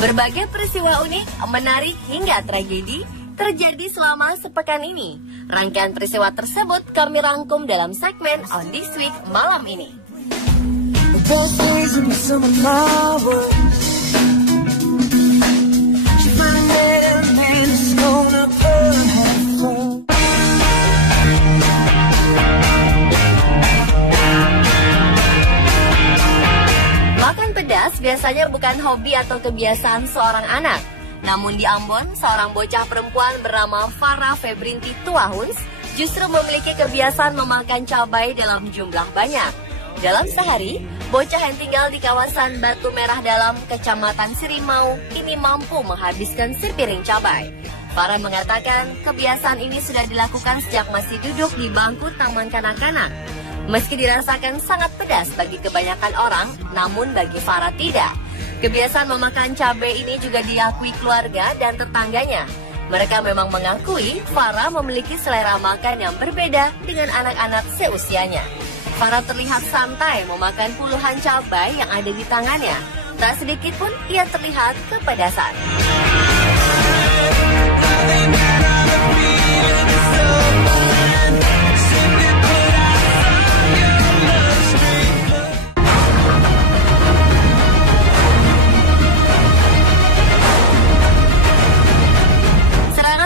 Berbagai peristiwa unik, menarik hingga tragedi terjadi selama sepekan ini. Rangkaian peristiwa tersebut kami rangkum dalam segmen On This Week malam ini. Makan pedas biasanya bukan hobi atau kebiasaan seorang anak. Namun di Ambon, seorang bocah perempuan bernama Farah Febrinti Tuahuns justru memiliki kebiasaan memakan cabai dalam jumlah banyak. Dalam sehari, bocah yang tinggal di kawasan Batu Merah Dalam, Kecamatan Sirimau, ini mampu menghabiskan sepiring cabai. Farah mengatakan kebiasaan ini sudah dilakukan sejak masih duduk di bangku taman kanak-kanak. Meski dirasakan sangat pedas bagi kebanyakan orang, namun bagi Farah tidak. Kebiasaan memakan cabai ini juga diakui keluarga dan tetangganya. Mereka memang mengakui Farah memiliki selera makan yang berbeda dengan anak-anak seusianya. Farah terlihat santai memakan puluhan cabai yang ada di tangannya. Tak sedikit pun ia terlihat kepedasan.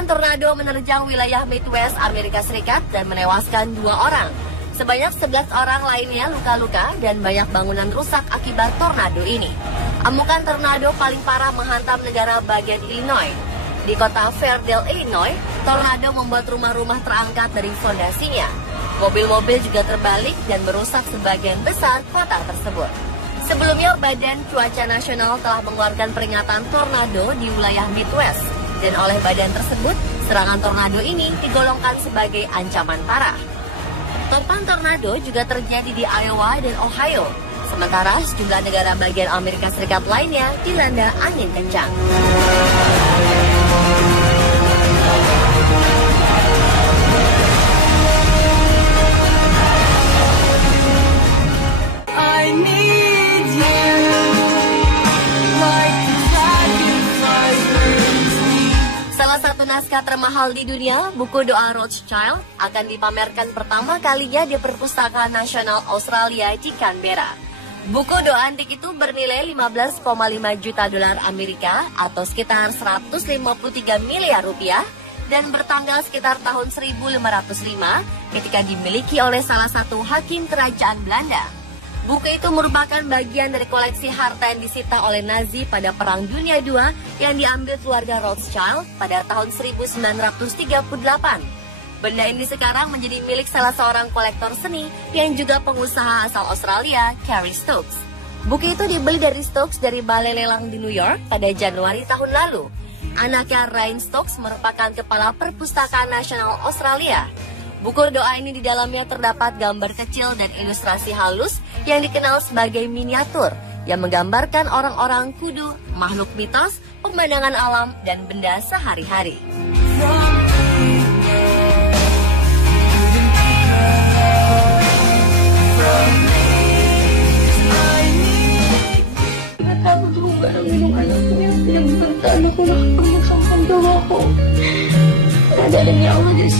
Tornado menerjang wilayah Midwest Amerika Serikat dan menewaskan 2 orang. Sebanyak 11 orang lainnya luka-luka dan banyak bangunan rusak akibat tornado ini. Amukan tornado paling parah menghantam negara bagian Illinois. Di kota Fairdale, Illinois, tornado membuat rumah-rumah terangkat dari fondasinya. Mobil-mobil juga terbalik dan merusak sebagian besar kota tersebut. Sebelumnya, Badan Cuaca Nasional telah mengeluarkan peringatan tornado di wilayah Midwest. Dan oleh badan tersebut, serangan tornado ini digolongkan sebagai ancaman parah. Topan tornado juga terjadi di Iowa dan Ohio. Sementara sejumlah negara bagian Amerika Serikat lainnya dilanda angin kencang. Naskah termahal di dunia, buku doa Rothschild akan dipamerkan pertama kalinya di Perpustakaan Nasional Australia di Canberra. Buku doa antik itu bernilai 15,5 juta dolar Amerika atau sekitar 153 miliar rupiah dan bertanggal sekitar tahun 1505 ketika dimiliki oleh salah satu hakim kerajaan Belanda. Buku itu merupakan bagian dari koleksi harta yang disita oleh Nazi pada Perang Dunia II yang diambil keluarga Rothschild pada tahun 1938. Benda ini sekarang menjadi milik salah seorang kolektor seni yang juga pengusaha asal Australia, Cary Stokes. Buku itu dibeli dari Stokes dari balai lelang di New York pada Januari tahun lalu. Anaknya Ryan Stokes merupakan kepala Perpustakaan Nasional Australia. Buku doa ini di dalamnya terdapat gambar kecil dan ilustrasi halus yang dikenal sebagai miniatur yang menggambarkan orang-orang kudu, makhluk mitos, pemandangan alam, dan benda sehari-hari.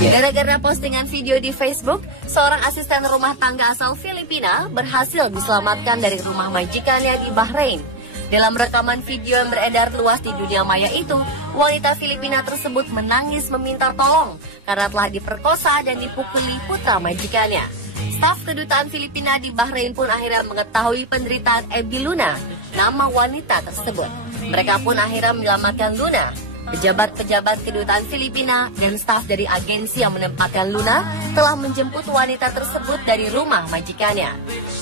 Gara-gara postingan video di Facebook, seorang asisten rumah tangga asal Filipina berhasil diselamatkan dari rumah majikannya di Bahrain. Dalam rekaman video yang beredar luas di dunia maya itu, wanita Filipina tersebut menangis meminta tolong karena telah diperkosa dan dipukuli putra majikannya. Staf kedutaan Filipina di Bahrain pun akhirnya mengetahui penderitaan Abby Luna, nama wanita tersebut. Mereka pun akhirnya menyelamatkan Luna. Pejabat-pejabat kedutaan Filipina dan staf dari agensi yang menempatkan Luna telah menjemput wanita tersebut dari rumah majikannya.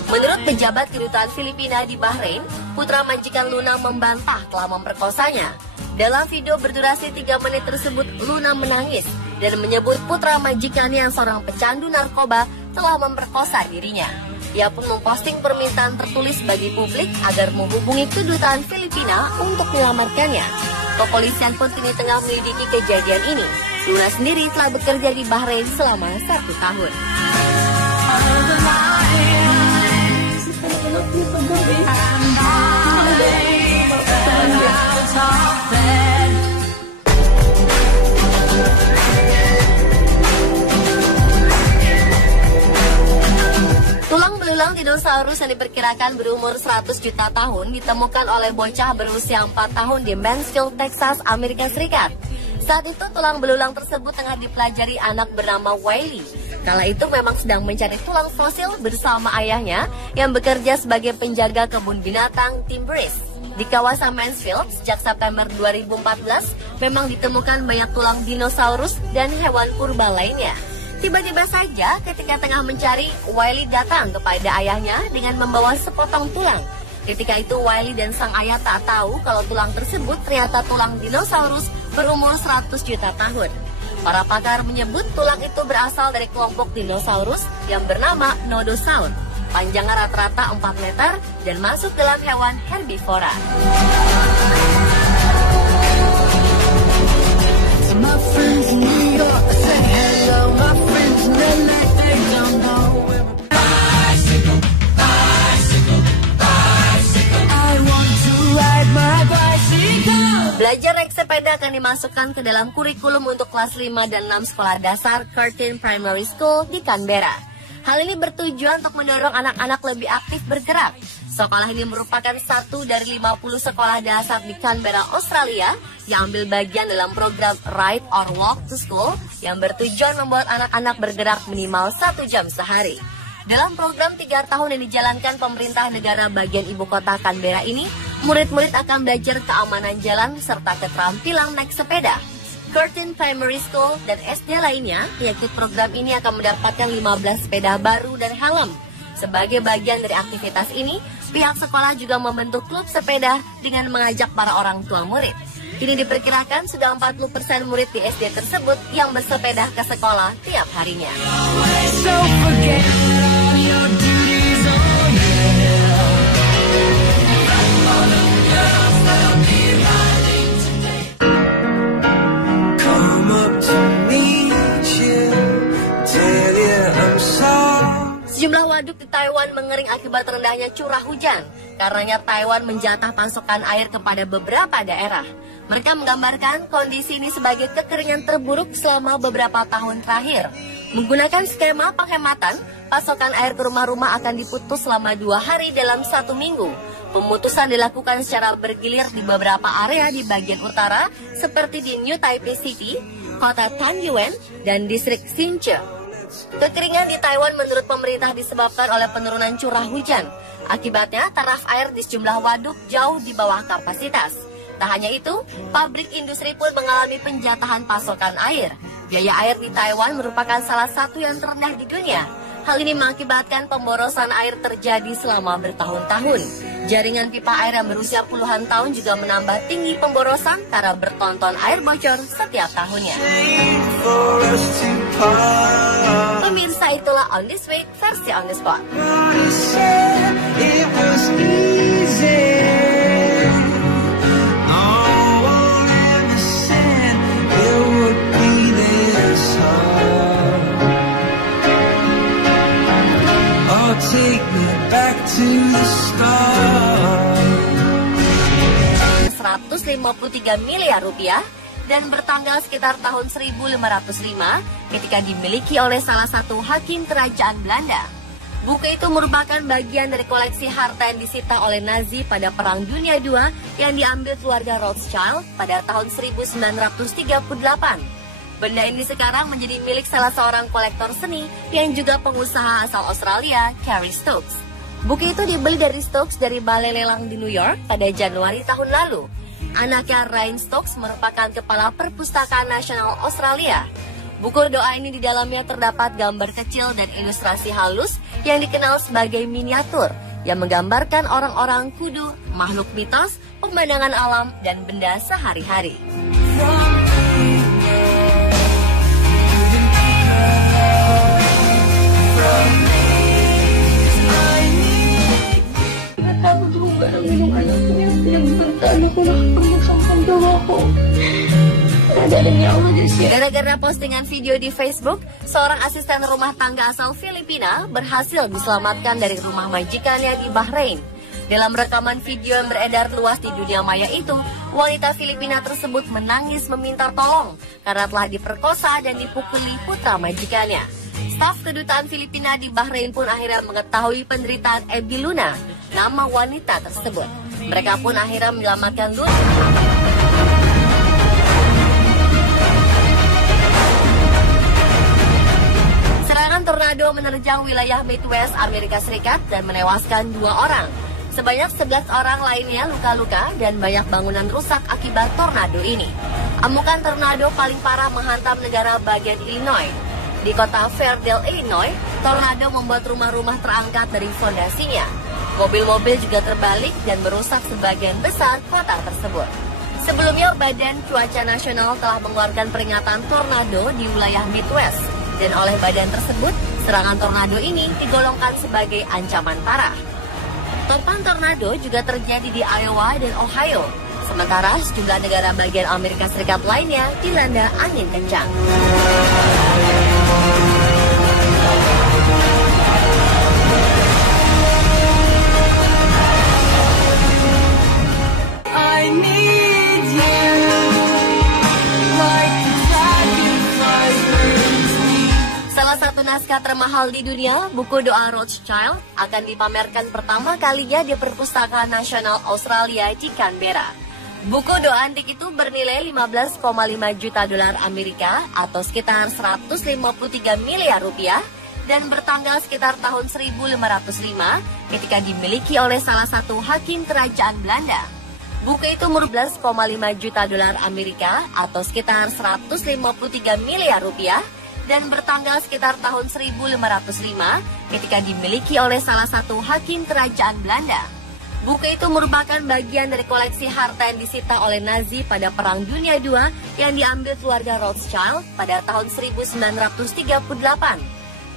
Menurut pejabat kedutaan Filipina di Bahrain, putra majikan Luna membantah telah memperkosanya. Dalam video berdurasi 3 menit tersebut, Luna menangis dan menyebut putra majikannya yang seorang pecandu narkoba telah memperkosa dirinya. Ia pun memposting permintaan tertulis bagi publik agar menghubungi kedutaan Filipina untuk menyelamatkannya. Kepolisian pun kini tengah menyelidiki kejadian ini. Luna sendiri telah bekerja di Bahrain selama 1 tahun. Tulang belulang dinosaurus yang diperkirakan berumur 100 juta tahun ditemukan oleh bocah berusia 4 tahun di Mansfield, Texas, Amerika Serikat. Saat itu tulang belulang tersebut tengah dipelajari anak bernama Wiley. Kala itu memang sedang mencari tulang fosil bersama ayahnya yang bekerja sebagai penjaga kebun binatang Timbris. Di kawasan Mansfield sejak September 2014 memang ditemukan banyak tulang dinosaurus dan hewan purba lainnya. Tiba-tiba saja ketika tengah mencari, Wiley datang kepada ayahnya dengan membawa sepotong tulang. Ketika itu Wiley dan sang ayah tak tahu kalau tulang tersebut ternyata tulang dinosaurus berumur 100 juta tahun. Para pakar menyebut tulang itu berasal dari kelompok dinosaurus yang bernama Nodosaur. Panjangnya rata-rata 4 meter dan masuk dalam hewan herbivora. Belajar naik sepeda akan dimasukkan ke dalam kurikulum untuk kelas 5 dan 6 sekolah dasar Curtin Primary School di Canberra. Hal ini bertujuan untuk mendorong anak-anak lebih aktif bergerak. Sekolah ini merupakan satu dari 50 sekolah dasar di Canberra, Australia yang ambil bagian dalam program Ride or Walk to School yang bertujuan membuat anak-anak bergerak minimal 1 jam sehari. Dalam program 3 tahun yang dijalankan pemerintah negara bagian ibu kota Canberra ini, murid-murid akan belajar keamanan jalan serta keterampilan naik sepeda. Curtin Primary School dan SD lainnya yang ikut program ini akan mendapatkan 15 sepeda baru dan helm. Sebagai bagian dari aktivitas ini, pihak sekolah juga membentuk klub sepeda dengan mengajak para orang tua murid. Kini diperkirakan sudah 40% murid di SD tersebut yang bersepeda ke sekolah tiap harinya. Sejumlah waduk di Taiwan mengering akibat rendahnya curah hujan. Karenanya Taiwan menjatah pasokan air kepada beberapa daerah. Mereka menggambarkan kondisi ini sebagai kekeringan terburuk selama beberapa tahun terakhir. Menggunakan skema penghematan, pasokan air ke rumah-rumah akan diputus selama 2 hari dalam 1 minggu. Pemutusan dilakukan secara bergilir di beberapa area di bagian utara, seperti di New Taipei City, kota Taiyuan, dan distrik Hsinchu. Kekeringan di Taiwan menurut pemerintah disebabkan oleh penurunan curah hujan. Akibatnya, taraf air di sejumlah waduk jauh di bawah kapasitas. Tak hanya itu, pabrik industri pun mengalami penjatahan pasokan air. Biaya air di Taiwan merupakan salah satu yang terendah di dunia. Hal ini mengakibatkan pemborosan air terjadi selama bertahun-tahun. Jaringan pipa air yang berusia puluhan tahun juga menambah tinggi pemborosan karena bertonton air bocor setiap tahunnya. Pemirsa, itulah On This Week versi On The Spot. Take me back to the start. 153 miliar rupiah dan bertanggal sekitar tahun 1505 ketika dimiliki oleh salah satu hakim kerajaan Belanda. Buku itu merupakan bagian dari koleksi harta yang disita oleh Nazi pada Perang Dunia II yang diambil keluarga Rothschild pada tahun 1938. Benda ini sekarang menjadi milik salah seorang kolektor seni yang juga pengusaha asal Australia, Cary Stokes. Buku itu dibeli dari Stokes dari balai lelang di New York pada Januari tahun lalu. Anaknya Ryan Stokes merupakan kepala perpustakaan nasional Australia. Buku doa ini di dalamnya terdapat gambar kecil dan ilustrasi halus yang dikenal sebagai miniatur yang menggambarkan orang-orang kudu, makhluk mitos, pemandangan alam, dan benda sehari-hari. Gara-gara postingan video di Facebook, seorang asisten rumah tangga asal Filipina berhasil diselamatkan dari rumah majikannya di Bahrain. Dalam rekaman video yang beredar luas di dunia maya itu, wanita Filipina tersebut menangis meminta tolong karena telah diperkosa dan dipukuli putra majikannya. Staf kedutaan Filipina di Bahrain pun akhirnya mengetahui penderitaan Abby Luna, nama wanita tersebut. Mereka pun akhirnya menyelamatkan Luna. Serangan tornado menerjang wilayah Midwest Amerika Serikat dan menewaskan 2 orang. Sebanyak 11 orang lainnya luka-luka dan banyak bangunan rusak akibat tornado ini. Amukan tornado paling parah menghantam negara bagian Illinois. Di kota Fairdale, Illinois, tornado membuat rumah-rumah terangkat dari fondasinya. Mobil-mobil juga terbalik dan merusak sebagian besar kota tersebut. Sebelumnya, Badan Cuaca Nasional telah mengeluarkan peringatan tornado di wilayah Midwest. Dan oleh badan tersebut, serangan tornado ini digolongkan sebagai ancaman parah. Topan tornado juga terjadi di Iowa dan Ohio. Sementara sejumlah negara bagian Amerika Serikat lainnya dilanda angin kencang. I need you like the sacrifice brings me. Salah satu naskah termahal di dunia, buku doa Rothschild, akan dipamerkan pertama kalinya di Perpustakaan Nasional Australia di Canberra. Buku doa antik itu bernilai 15,5 juta dolar Amerika atau sekitar 153 miliar rupiah dan bertanggal sekitar tahun 1505 ketika dimiliki oleh salah satu hakim kerajaan Belanda. Buku itu merupakan 15,5 juta dolar Amerika atau sekitar 153 miliar rupiah dan bertanggal sekitar tahun 1505 ketika dimiliki oleh salah satu hakim kerajaan Belanda. Buku itu merupakan bagian dari koleksi harta yang disita oleh Nazi pada Perang Dunia II yang diambil keluarga Rothschild pada tahun 1938.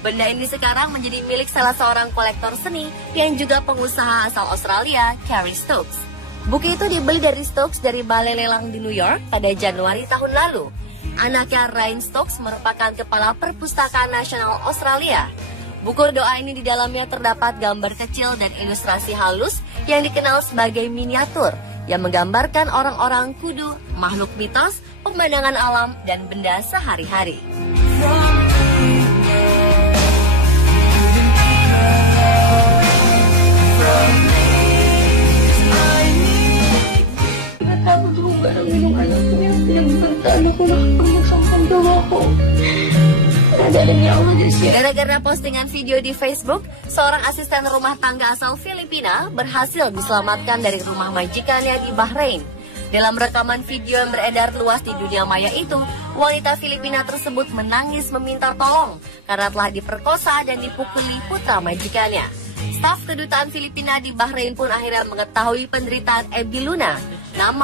Benda ini sekarang menjadi milik salah seorang kolektor seni yang juga pengusaha asal Australia, Cary Stokes. Buku itu dibeli dari Stokes dari balai lelang di New York pada Januari tahun lalu. Anaknya Ryan Stokes merupakan kepala Perpustakaan Nasional Australia. Buku doa ini di dalamnya terdapat gambar kecil dan ilustrasi halus yang dikenal sebagai miniatur yang menggambarkan orang-orang kudu, makhluk mitos, pemandangan alam, dan benda sehari-hari. Gara-gara postingan video di Facebook, seorang asisten rumah tangga asal Filipina berhasil diselamatkan dari rumah majikannya di Bahrain. Dalam rekaman video yang beredar luas di dunia maya itu, wanita Filipina tersebut menangis meminta tolong karena telah diperkosa dan dipukuli putra majikannya. Staf kedutaan Filipina di Bahrain pun akhirnya mengetahui penderitaan Abby Luna, nama